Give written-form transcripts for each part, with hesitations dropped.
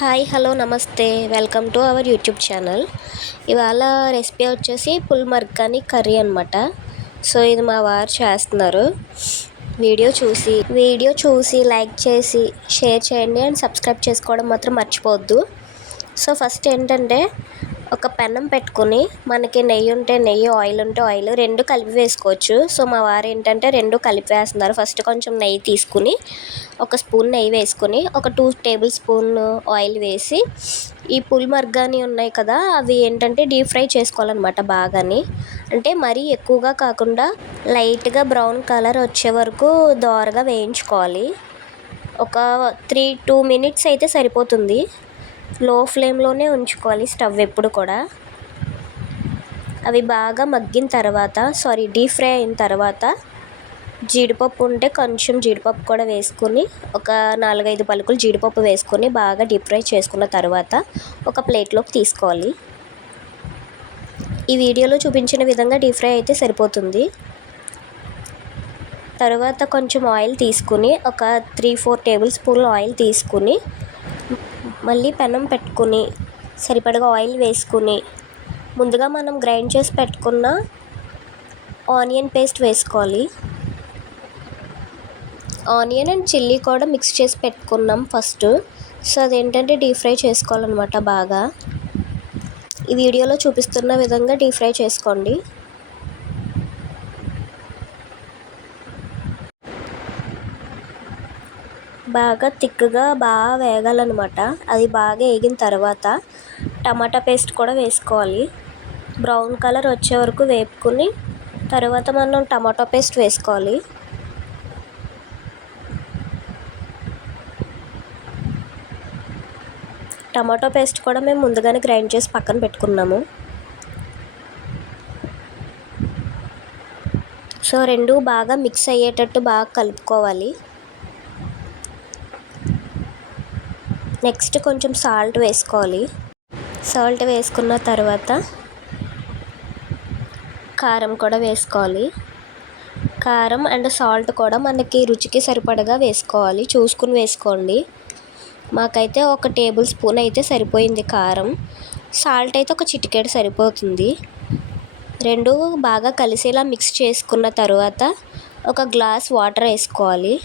Hi hello నమస్తే welcome to our YouTube channel. ఇవాళ recipe వచ్చేసి పుల్మర్గాని కర్రీ అనమాట. సో ఇది మా వారు చేస్తున్నారు. వీడియో చూసి లైక్ చేసి షేర్ చేయండి అండ్ సబ్స్క్రైబ్ చేసుకోవడం మాత్రం మర్చిపోవద్దు. సో ఫస్ట్ ఏంటంటే ఒక పెనం పెట్టుకుని మనకి నెయ్యి ఉంటే నెయ్యి, ఆయిల్ ఉంటే ఆయిల్ రెండు కలిపి వేసుకోవచ్చు. సో మా వారు ఏంటంటే రెండు కలిపి వేస్తున్నారు. ఫస్ట్ కొంచెం నెయ్యి తీసుకుని ఒక స్పూన్ నెయ్యి వేసుకొని ఒక 2 టేబుల్ స్పూన్ ఆయిల్ వేసి ఈ పుల్మర్గాని ఉన్నాయి కదా అవి ఏంటంటే డీప్ ఫ్రై చేసుకోవాలన్నమాట. బాగాని అంటే మరీ ఎక్కువగా కాకుండా లైట్గా బ్రౌన్ కలర్ వచ్చే వరకు దోరగా వేయించుకోవాలి. ఒక 2 మినిట్స్ అయితే సరిపోతుంది. లో ఫ్లేమ్లోనే ఉంచుకోవాలి స్టవ్ ఎప్పుడు కూడా. అవి బాగా మగ్గిన తర్వాత డీప్ ఫ్రై అయిన తర్వాత జీడిపప్పు ఉంటే కొంచెం జీడిపప్పు కూడా వేసుకొని ఒక 4-5 పలుకులు జీడిపప్పు వేసుకొని బాగా డీప్ ఫ్రై చేసుకున్న తర్వాత ఒక ప్లేట్లోకి తీసుకోవాలి. ఈ వీడియోలో చూపించిన విధంగా డీప్ ఫ్రై అయితే సరిపోతుంది. తర్వాత కొంచెం ఆయిల్ తీసుకుని ఒక 3-4 టేబుల్ స్పూన్ల ఆయిల్ తీసుకుని మళ్ళీ పెనం పెట్టుకుని సరిపడగా ఆయిల్ వేసుకుని ముందుగా మనం గ్రైండ్ చేసి పెట్టుకున్న ఆనియన్ పేస్ట్ వేసుకోవాలి. ఆనియన్ అండ్ చిల్లీ కూడా మిక్స్ చేసి పెట్టుకున్నాం ఫస్ట్. సో అదేంటంటే డీప్ ఫ్రై చేసుకోవాలన్నమాట బాగా. ఈ వీడియోలో చూపిస్తున్న విధంగా డీప్ ఫ్రై చేసుకోండి. బాగా థిక్గా బాగా వేగాలన్నమాట. అది బాగా వేగిన తర్వాత టమాటా పేస్ట్ కూడా వేసుకోవాలి. బ్రౌన్ కలర్ వచ్చే వరకు వేపుకుని తర్వాత మనం టమాటా పేస్ట్ వేసుకోవాలి. టమాటో పేస్ట్ కూడా మేము ముందుగానే గ్రైండ్ చేసి పక్కన పెట్టుకున్నాము. సో రెండు బాగా మిక్స్ అయ్యేటట్టు బాగా కలుపుకోవాలి. నెక్స్ట్ కొంచెం సాల్ట్ వేసుకోవాలి. సాల్ట్ వేసుకున్న తర్వాత కారం కూడా వేసుకోవాలి. కారం అండ్ సాల్ట్ కూడా మనకి రుచికి సరిపడగా వేసుకోవాలి, చూసుకుని వేసుకోండి. మాకైతే ఒక టేబుల్ స్పూన్ అయితే సరిపోయింది కారం. సాల్ట్ అయితే ఒక చిటికెడు సరిపోతుంది. రెండు బాగా కలిసేలా మిక్స్ చేసుకున్న తర్వాత ఒక గ్లాస్ వాటర్ వేసుకోవాలి.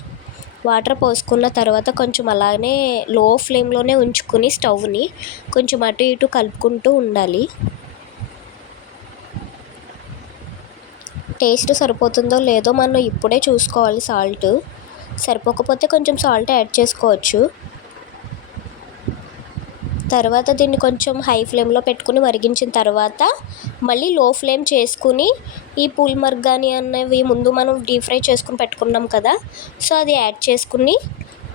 వాటర్ పోసుకున్న తర్వాత కొంచెం అలానే లో ఫ్లేమ్లోనే ఉంచుకుని స్టవ్ని కొంచెం అటు ఇటు కలుపుకుంటూ ఉండాలి. టేస్ట్ సరిపోతుందో లేదో మనం ఇప్పుడే చూసుకోవాలి. సాల్ట్ సరిపోకపోతే కొంచెం సాల్ట్ యాడ్ చేసుకోవచ్చు. తర్వాత దీన్ని కొంచెం హై ఫ్లేమ్లో పెట్టుకుని మరిగించిన తర్వాత మళ్ళీ లో ఫ్లేమ్ చేసుకుని ఈ పుల్మర్గాని అనేవి ముందు మనం డీప్ ఫ్రై చేసుకుని పెట్టుకున్నాం కదా, సో అది యాడ్ చేసుకుని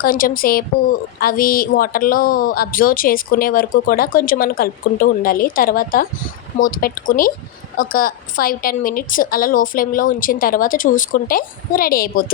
కొంచెం సేపు అవి వాటర్లో అబ్జర్వ్ చేసుకునే వరకు కూడా కొంచెం మనం కలుపుకుంటూ ఉండాలి. తర్వాత మూత పెట్టుకుని ఒక 5-10 మినిట్స్ అలా లో ఫ్లేమ్లో ఉంచిన తర్వాత చూసుకుంటే రెడీ అయిపోతుంది.